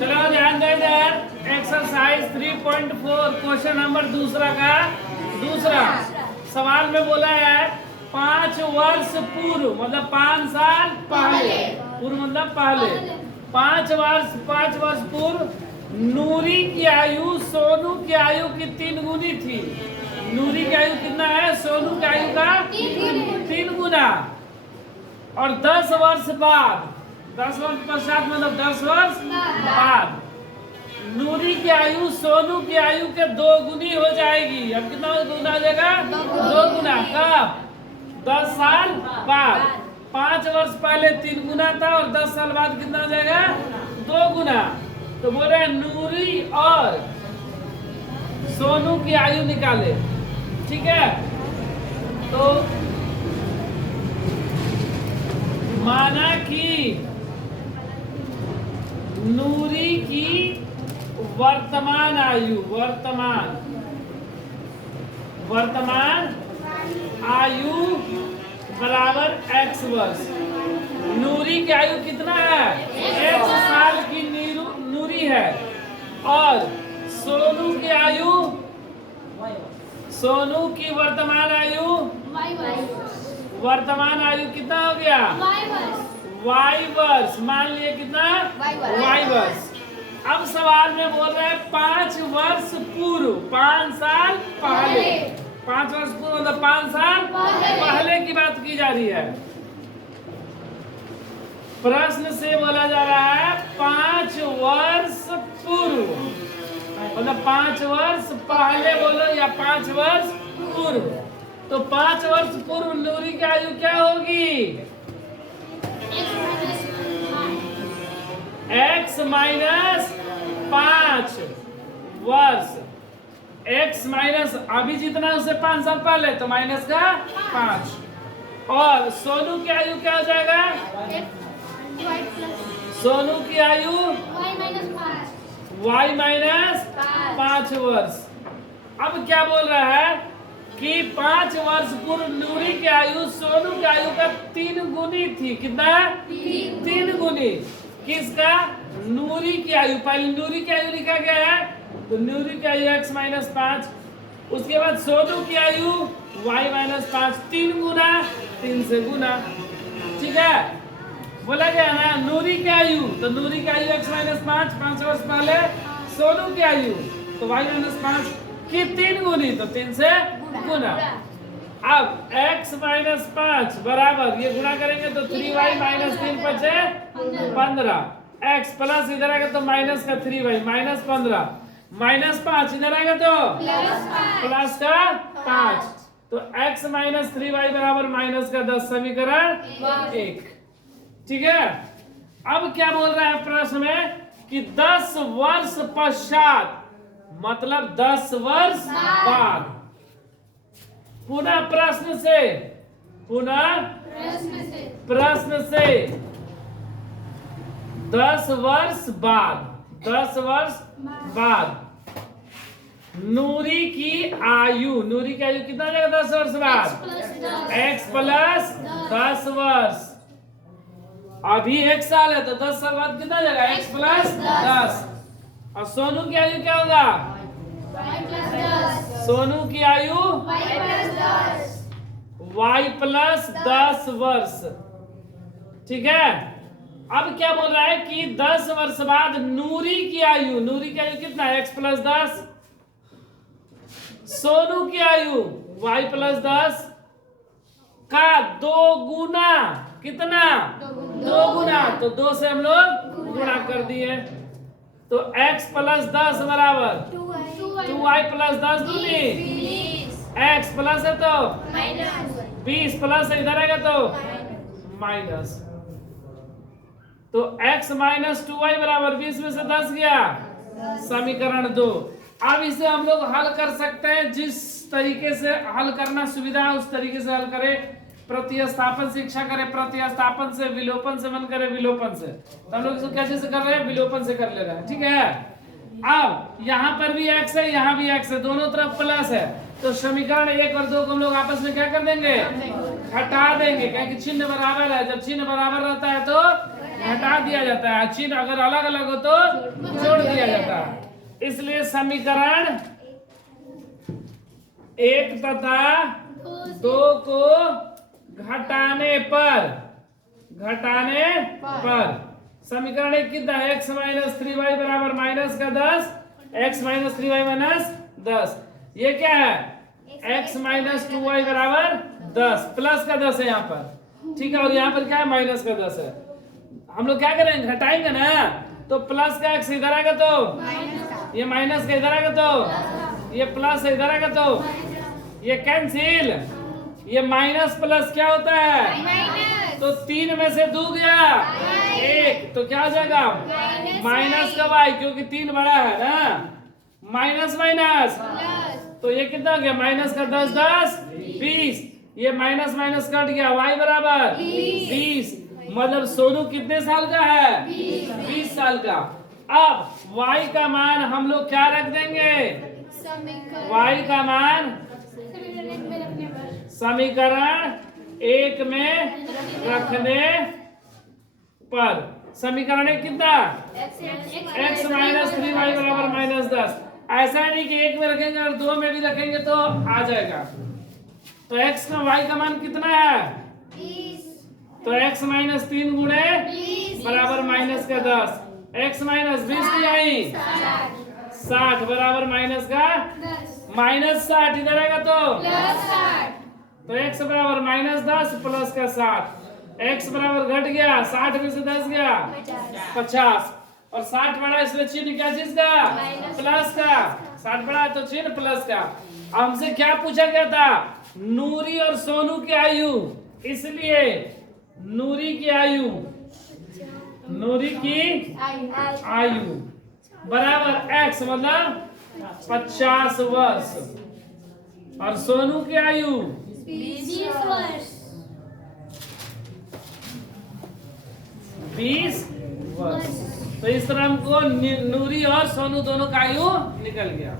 चलो ध्यान दे इधर। एक्सरसाइज 3.4 क्वेश्चन नंबर दूसरा का दूसरा सवाल में बोला है 5 वर्ष पूर्व मतलब 5 साल पहले, पूर्व मतलब पहले, 5 वर्ष पूर्व नूरी की आयु सोनू की आयु की 3 गुनी थी। नूरी की आयु कितना है? सोनू की आयु का 3 गुना। और 10 वर्ष बाद, 10 वर्ष पश्चात मतलब 10 वर्ष बाद नूरी की आयु सोनू की आयु के 2 गुनी हो जाएगी। अब कितना गुना हो जाएगा? 2 गुना। कब? 10 साल बाद। 5 वर्ष पहले 3 गुना था और 10 साल बाद कितना हो जाएगा? 2 गुना। तो बोल रहे हैं नूरी और सोनू की आयु निकाले। ठीक है, तो माना कि नूरी की वर्तमान आयु बराबर x वर्ष। नूरी की आयु कितना है? 1 साल की नूरी है। और सोनू की आयु, सोनू की वर्तमान आयु कितना हो गया? y वर्ष। मान लिए कितना? y वर्ष। अब सवाल में बोल रहे हैं 5 वर्ष पूर्व, 5 साल पहले। 5 वर्ष पूर्व मतलब 5 साल पहले की बात की जा रही है। प्रश्न से बोला जा रहा है 5 वर्ष पूर्व मतलब 5 वर्ष पहले बोलो या 5 वर्ष पूर्व। तो 5 वर्ष पूर्व नूरी की आयु क्या होगी? x माइनस 5 वर्ष। x माइनस अभी जितना उसे 5 साल पहले तो माइनस का 5। और सोनू की आयु क्या हो जाएगा? सोनू की आयु y माइनस 5 वर्ष। अब क्या बोल रहा है कि 5 वर्ष पूर्व नूरी की आयु सोनू की आयु का 3 गुनी थी। कितना? 3 गुनी। किसका? नूरी की आयु। पहले नूरी की आयु लिखा गया है तो नूरी की आयु x माइनस 5, उसके बाद सोनू की आयु y माइनस 5, 3 गुना, 3 से गुना। ठीक है, बोला गया ना नूरी की आयु, तो नूरी की आयु x माइनस 5, 5 वर्ष पहले। सोनू की आयु तो y माइनस 5 की 3 गुनी तो 3 से गुना। अब x माइनस 5 बराबर ये गुणा करेंगे तो 3y माइनस 3 बचे 15। x प्लस इधर आएगा तो माइनस का 3y माइनस 15, माइनस 5 इधर आएगा तो प्लस का 5। तो x माइनस 3y बराबर माइनस का 10, समीकरण 1। ठीक है, अब क्या बोल रहा है प्रश्न में कि 10 वर्ष पश्चात मतलब 10 वर्ष बाद। पुनः प्रश्न से 10 वर्ष बाद नूरी की आयु कितना हो जाएगा? 10 वर्ष बाद x प्लस 10 वर्ष। अभी 1 साल है तो 10 साल बाद कितना जाएगा? x plus 10। और सोनू की आयु क्या होगा? सोनू की आयु y प्लस 10 वर्ष। ठीक है, अब क्या बोल रहा है कि 10 वर्ष बाद नूरी की आयु कितना है? x plus 10। सोनू की आयु y प्लस 10 का 2 गुना। कितना? 2 गुना। तो 2 से हम लोग गुणा कर दिए तो x प्लस 10 बराबर 2y प्लस 10 दूनी x प्लस है तो 20 प्लस इधर आएगा तो माइनस। तो x माइनस 2y बराबर 20 में से 10 गया, समीकरण 2। अब इसे हम लोग हल कर सकते हैं, जिस तरीके से हल करना सुविधा है उस तरीके से हल करें। प्रतिस्थापन से इच्छा करें, प्रतिस्थापन से, विलोपन से मन करे, विलोपन से। तो हम लोग इसको कैसे से कर रहे हैं? विलोपन से कर ले रहे हैं। ठीक है, अब यहाँ पर भी x है, यहाँ भी x है, दोनों तरफ प्लस है। तो समीकरण 1 और 2 को हम लोग आपस में क्या कर देंगे? हटा देंगे, क्योंकि चिन्ह बराबर है। जब चिन्ह बराबर रहता है तो घटा दिया जाता है, चिन्ह अगर अलग अलग हो तो जोड़ दिया जाता है। इसलिए समीकरण 1 तथा 2 को घटाने पर समीकरण 1 कितना है? x माइनस 3y बराबर माइनस का 10, x माइनस 3y माइनस 10। ये क्या है? x माइनस 2y बराबर 10, प्लस का 10 है यहाँ पर, ठीक है। और यहाँ पर क्या है? माइनस का 10 है। हम लोग क्या करेंगे? घटाएंगे ना, तो प्लस का x इधर आएगा तो ये माइनस का इधर आएगा तो ये प्लस इधर आएगा तो ये कैंसिल, ये माइनस प्लस क्या होता है? तो 3 में से 2 गया 1, तो क्या हो जाएगा? माइनस का y, क्योंकि 3 बड़ा है ना, माइनस माइनस, तो ये कितना हो गया? माइनस का 10 10 20, ये माइनस माइनस कट गया, y बराबर 20। मतलब सोनू कितने साल का है? 20 साल का। अब y का मान हम लोग क्या रख देंगे? y का मान समीकरण 1 में रखने पर, समीकरण 1 कितना? x माइनस 3y बराबर माइनस 10। ऐसा नहीं कि 1 में रखेंगे और 2 में भी रखेंगे तो आ जाएगा। तो x का y का मान कितना है? 20। तो x माइनस 3 गुणे बराबर माइनस का 10, x माइनस 20 की आई 60 बराबर माइनस का माइनस 60 इधर आएगा तो x बराबर माइनस 10 प्लस का 60, x बराबर घट गया 60 में से 10 गया 50, और 60 बड़ा इसलिए चिन्ह क्या चीज का? प्लस का। 60 बड़ा तो चिन्ह प्लस का। हमसे क्या पूछा गया था? नूरी और सोनू की आयु, इसलिए नूरी की आयु बराबर x मतलब 50 वर्ष, और सोनू की आयु 20 वर्ष। तो इस तरह हमको नूरी और सोनू दोनों का आयु निकल गया।